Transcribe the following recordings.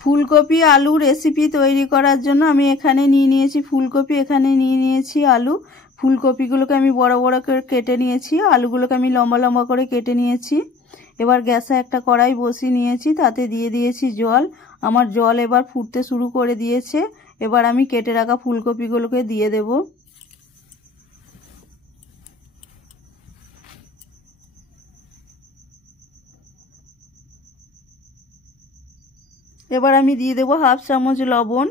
ফুলকপি আলু রেসিপি তৈরি করার জন্য আমি এখানে নিয়ে নিয়েছি ফুলকপি, এখানে নিয়ে নিয়েছি আলু। ফুলকপিগুলোকে আমি বড় বড় করে কেটে নিয়েছি, আলুগুলোকে আমি লম্বা লম্বা করে কেটে নিয়েছি। এবার গ্যাসে একটা কড়াই বসিয়ে নিয়েছি, তাতে দিয়ে দিয়েছি জল। আমার জল এবার ফুটতে শুরু করে দিয়েছে। এবার আমি কেটে রাখা ফুলকপিগুলোকে দিয়ে দেব। এবার আমি দিয়ে দেব হাফ চামচ লবণ।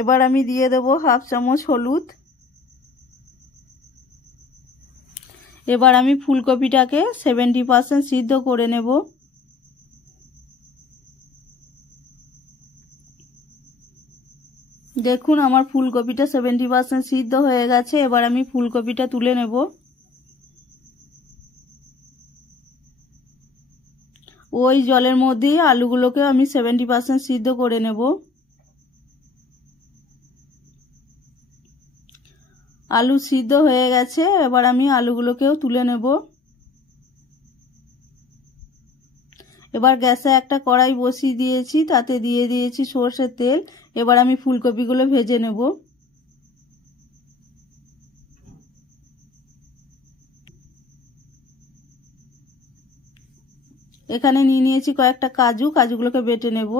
এবার আমি দিয়ে দেব হাফ চামচ হলুদ। এবার আমি ফুলকপিটাকে 70% সিদ্ধ করে নেব। দেখুন আমার ফুলকপিটা 70% সিদ্ধ হয়ে গেছে। এবার আমি ফুলকপিটা তুলে নেব। ওই জলের মধ্যেই আলুগুলোকে আমি 70% সিদ্ধ করে নেব। আলু সিদ্ধ হয়ে গেছে, এবার আমি আলুগুলোকেও তুলে নেব। এবার গ্যাসে একটা কড়াই বসিয়ে দিয়েছি, তাতে দিয়ে দিয়েছি সরষের তেল। এবার আমি ফুলকপিগুলো ভেজে নেব। এখানে নিয়ে নিয়েছি কয়েকটা কাজু, কাজুগুলোকে বেটে নেব।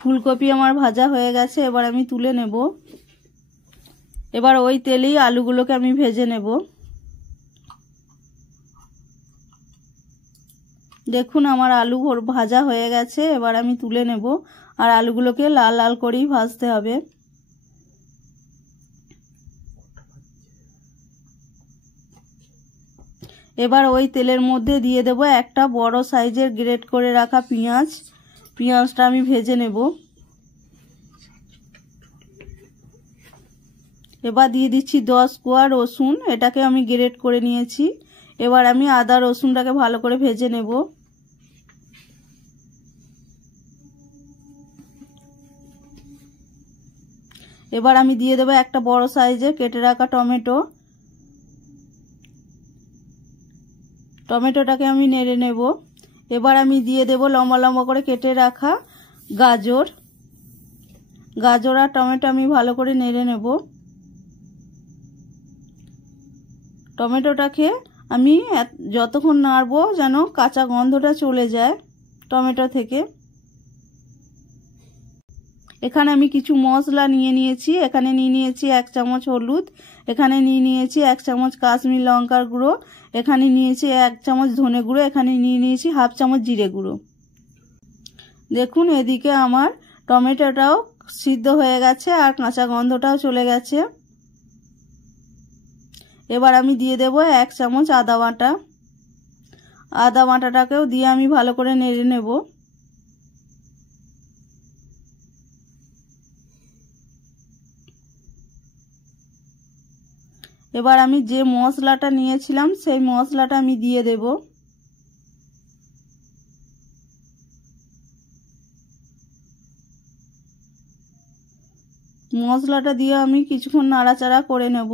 ফুলকপি আমার ভাজা হয়ে গেছে, এবার আমি তুলে নেব। এবার ওই তেলেই আলুগুলোকে আমি ভেজে নেব। দেখুন আমার আলু ভাজা হয়ে গেছে, এবার আমি তুলে নেব। আর আলুগুলোকে লাল লাল করেই ভাজতে হবে। এবার ওই তেলের মধ্যে দিয়ে দেব একটা বড় সাইজের গ্রেট করে রাখা পেঁয়াজ। পেঁয়াজটা আমি ভেজে নেব। এবার দিয়ে দিচ্ছি 10 কোয়া রসুন, এটাকে আমি গ্রেট করে নিয়েছি। এবার আমি আদা রসুনটাকে ভালো করে ভেজে নেব। এবার আমি দিয়ে দেব একটা বড় সাইজের কেটে রাখা টমেটো। টমেটোটাকে আমি নেড়ে নেব। এবার আমি দিয়ে দেব লম্বা লম্বা করে কেটে রাখা গাজর। গাজর আর টমেটো আমি ভালো করে নেড়ে নেব। টমেটোটাকে আমি যতক্ষণ নাড়বো যেন কাঁচা গন্ধটা চলে যায় টমেটো থেকে। এখানে আমি কিছু মশলা নিয়ে নিয়েছি। এখানে নিয়ে নিয়েছি 1 চামচ হলুদ, এখানে নিয়ে নিয়েছি 1 চামচ কাশ্মীর লঙ্কার গুঁড়ো, এখানে নিয়েছি 1 চামচ ধনে গুঁড়ো, এখানে নিয়ে নিয়েছি হাফ চামচ জিরে গুঁড়ো। দেখুন এদিকে আমার টমেটোটাও সিদ্ধ হয়ে গেছে আর কাঁচা গন্ধটাও চলে গেছে। এবার আমি দিয়ে দেব 1 চামচ আদা বাটা। আদা বাটাটাকেও দিয়ে আমি ভালো করে নেড়ে নেব। এবার আমি যে মশলাটা নিয়েছিলাম সেই মশলাটা আমি দিয়ে দেব। মশলাটা দিয়ে আমি কিছুক্ষণ নাড়াচাড়া করে নেব।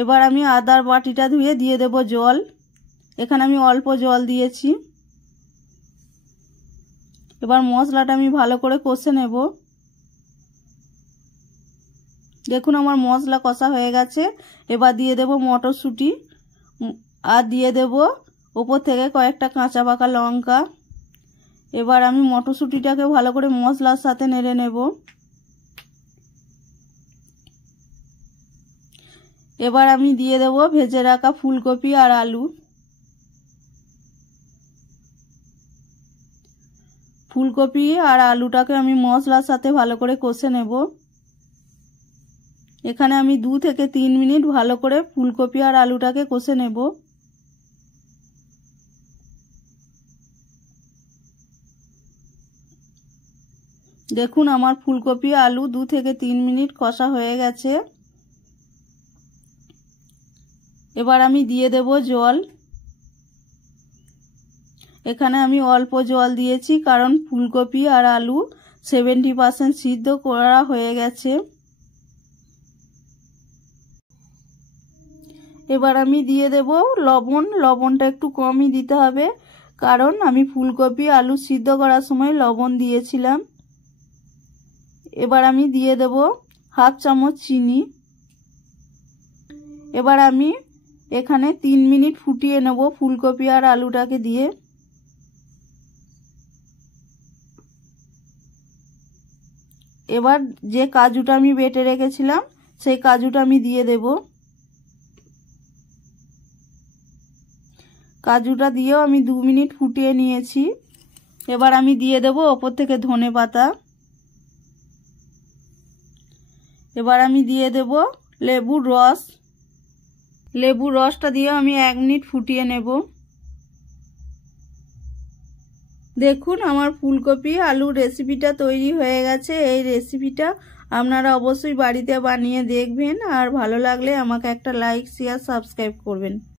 এবার আমি আদার বাটিটা ধুয়ে দিয়ে দেব জল। এখানে আমি অল্প জল দিয়েছি। এবার মশলাটা আমি ভালো করে কষে নেব। দেখুন আমার মশলা কষা হয়ে গেছে। এবার দিয়ে দেব মটরশুঁটি আর দিয়ে দেব উপর থেকে কয়েকটা কাঁচা পাকা লঙ্কা। এবার আমি মটরশুঁটিটাকে ভালো করে মশলার সাথে নেড়ে নেব। এবার আমি দিয়ে দেব ভেজে রাখা ফুলকপি আর আলু। ফুলকপি আর আলুটাকে আমি মশলার সাথে ভালো করে কষে নেব। এখানে আমি 2 থেকে 3 মিনিট ভালো করে ফুলকপি আর আলুটাকে কষে নেব। দেখুন আমার ফুলকপি আলু 2 থেকে 3 মিনিট কষা হয়ে গেছে। এবার আমি দিয়ে দেব জল। এখানে আমি অল্প জল দিয়েছি কারণ ফুলকপি আর আলু 70% সিদ্ধ করা হয়ে গেছে। এবার আমি দিয়ে দেব লবণ। লবণটা একটু কমই দিতে হবে কারণ আমি ফুলকপি আলু সিদ্ধ করার সময় লবণ দিয়েছিলাম। এবার আমি দিয়ে দেব হাফ চামচ চিনি। এবার আমি এখানে 3 মিনিট ফুটিয়ে নেব ফুলকপি আর আলুটাকে দিয়ে। এবার যে কাজুটা আমি বেটে রেখেছিলাম সেই কাজুটা আমি দিয়ে দেব। কাজুটা দিয়েও আমি 2 মিনিট ফুটিয়ে নিয়েছি। এবার আমি দিয়ে দেব ওপর থেকে ধনেপাতা। এবার আমি দিয়ে দেব লেবুর রস। লেবুর রসটা দিয়ে আমি 1 মিনিট ফুটিয়ে নেব। দেখুন আমার ফুলকপি আলুর রেসিপিটা তৈরি হয়ে গেছে। এই রেসিপিটা আপনারা অবশ্যই বাড়িতে বানিয়ে দেখবেন, আর ভালো লাগলে আমাকে একটা লাইক, শেয়ার, সাবস্ক্রাইব করবেন।